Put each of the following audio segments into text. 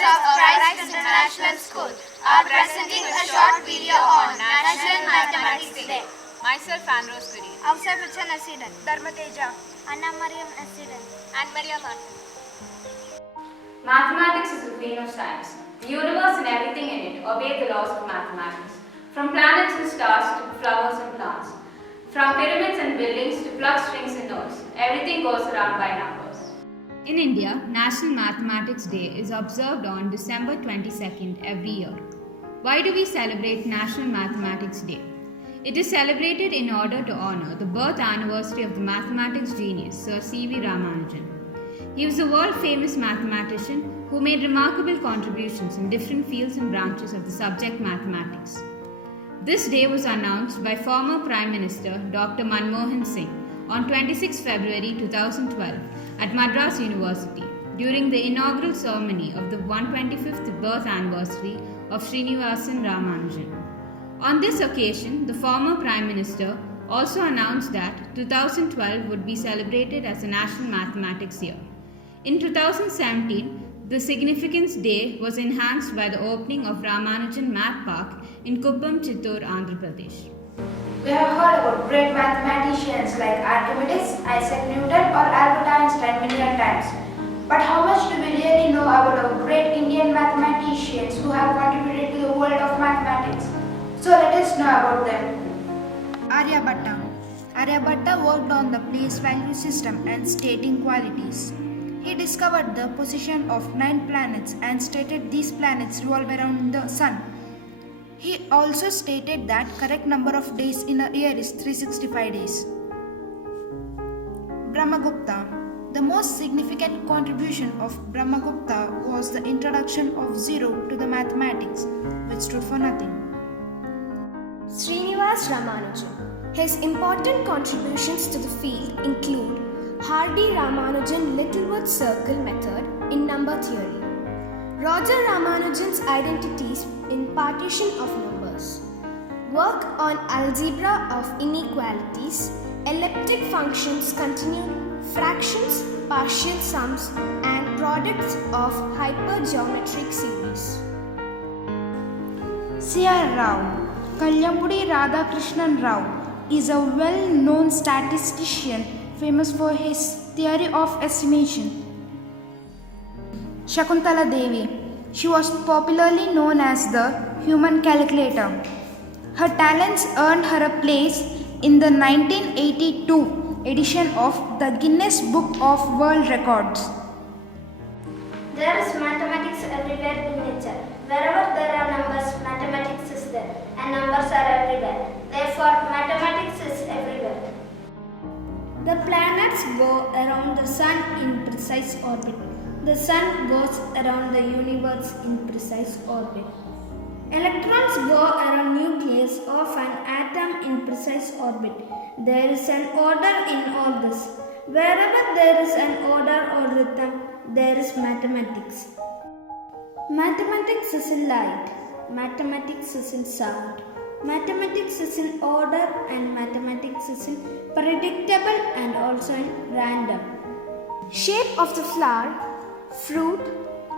of Christ International School are presenting a short video on National Mathematics Day. Myself, Anrose Giri. Avsar Bachchan Asidan. Dharmateja. Anna Mariam Asidan. And Maria Martin. Mathematics is the queen of science. The universe and everything in it obey the laws of mathematics. From planets and stars to flowers and plants. From pyramids and buildings to plug strings and notes, everything goes around by numbers. In India, National Mathematics Day is observed on December 22nd every year. Why do we celebrate National Mathematics Day? It is celebrated in order to honor the birth anniversary of the mathematics genius Sir C.V. Ramanujan. He was a world-famous mathematician who made remarkable contributions in different fields and branches of the subject mathematics. This day was announced by former Prime Minister Dr. Manmohan Singh on 26 February 2012 at Madras University during the inaugural ceremony of the 125th birth anniversary of Srinivasan Ramanujan. On this occasion, the former Prime Minister also announced that 2012 would be celebrated as a National Mathematics Year. In 2017, the Significance Day was enhanced by the opening of Ramanujan Math Park in Kuppam, Chittor, Andhra Pradesh. We have heard about great mathematicians like Archimedes, Isaac Newton or Albert Einstein million times. But how much do we really know about our great Indian mathematicians who have contributed to the world of mathematics? So let us know about them. Aryabhatta. Aryabhatta worked on the place value system and stating qualities. He discovered the position of 9 planets and stated these planets revolve around the sun. He also stated that correct number of days in a year is 365 days. Brahmagupta. The most significant contribution of Brahmagupta was the introduction of zero to the mathematics, which stood for nothing. Srinivas Ramanujan. His important contributions to the field include Hardy Ramanujan Littlewood Circle method in number theory, Roger Ramanujan's identities in partition of numbers, work on algebra of inequalities, elliptic functions continued, fractions, partial sums and products of hypergeometric series. C.R. Rao. Kalyapudi Radhakrishnan Rao is a well-known statistician famous for his theory of estimation. Shakuntala Devi. She was popularly known as the human calculator. Her talents earned her a place in the 1982 edition of the Guinness Book of World Records. There is mathematics everywhere in nature. Wherever there are numbers, mathematics is there. And numbers are everywhere. Therefore, mathematics is everywhere. The planets go around the sun in precise orbit. The sun goes around the universe in precise orbit. Electrons go around nucleus of an atom in precise orbit. There is an order in all this. Wherever there is an order or rhythm, there is mathematics. Mathematics is in light. Mathematics is in sound. Mathematics is in order and mathematics is in predictable and also in random. Shape of the flower, fruit,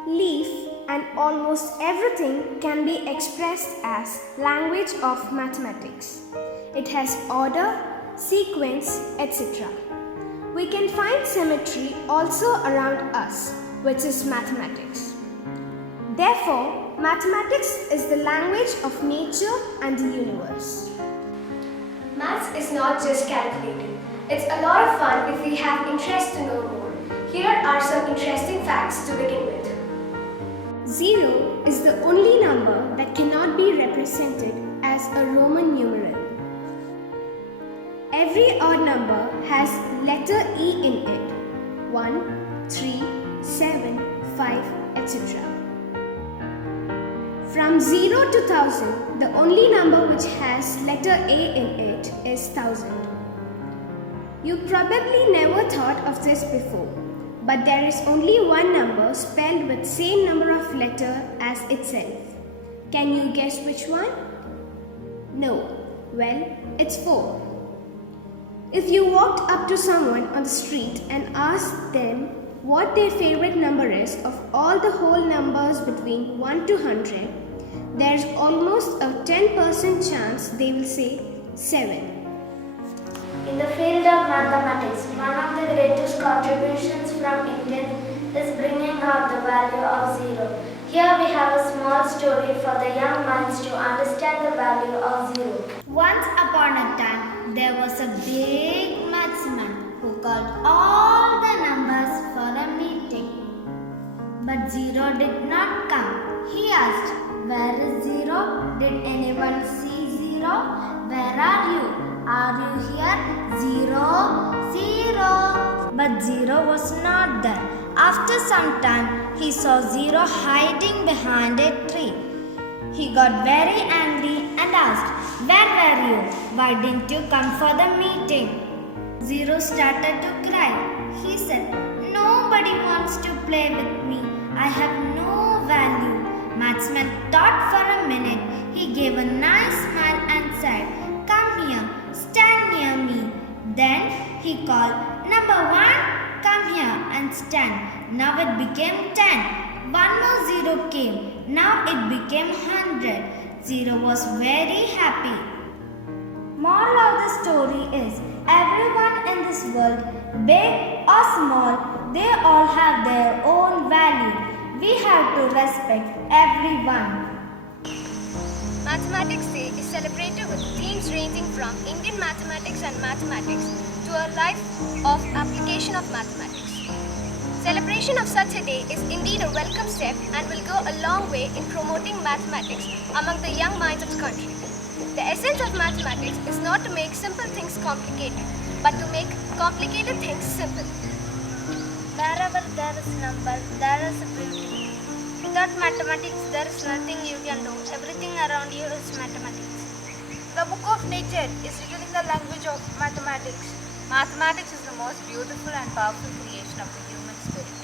leaf and almost everything can be expressed as language of mathematics. It has order, sequence, etc. We can find symmetry also around us, which is mathematics. Therefore, mathematics is the language of nature and the universe. Maths is not just calculating. It's a lot of fun if we have interest to know more. Here are some interesting facts to begin with. 0 is the only number that cannot be represented as a Roman numeral. Every odd number has letter E in it. 1, 3, 7, 5, etc. From 0 to 1000, the only number which has letter A in it is 1000. You probably never thought of this before, but there is only one number spelled with same number of letter as itself. Can you guess which one? No. Well, it's 4. If you walked up to someone on the street and asked them what their favorite number is of all the whole numbers between 1 to 100, there's almost a 10% chance they will say 7. In the field of mathematics, one of the greatest contributions from Indians is bringing out the value of 0. Here we have a small story for the young minds to understand the value of 0. Once upon a time, there was a big mathsman who called all the numbers for a meeting. But 0 did not come. He asked, "Where is 0? Did anyone see 0? Where are you? Are you here? 0, 0. But 0 was not there. After some time, he saw 0 hiding behind a tree. He got very angry and asked, "Where were you? Why didn't you come for the meeting?" 0 started to cry. He said, "Nobody wants to play with me. I have no value." Mathsman thought for a minute. He gave a nice smile and said, "Come here, stand near me." Then he called, "Number 1, come here and stand." Now it became 10. One more 0 came. Now it became 100. 0 was very happy. Moral of the story is, everyone in this world, big or small, they all have their own value. We have to respect everyone. Mathematics Day is celebrated with themes ranging from Indian mathematics and mathematics to a life of application of mathematics. Celebration of such a day is indeed a welcome step and will go a long way in promoting mathematics among the young minds of the country. The essence of mathematics is not to make simple things complicated, but to make complicated things simple. Wherever there is number, there is beauty. Without mathematics, there is nothing you can do. Everything around you is mathematics. The book of nature is written in the language of mathematics. Mathematics is the most beautiful and powerful creation of the human spirit.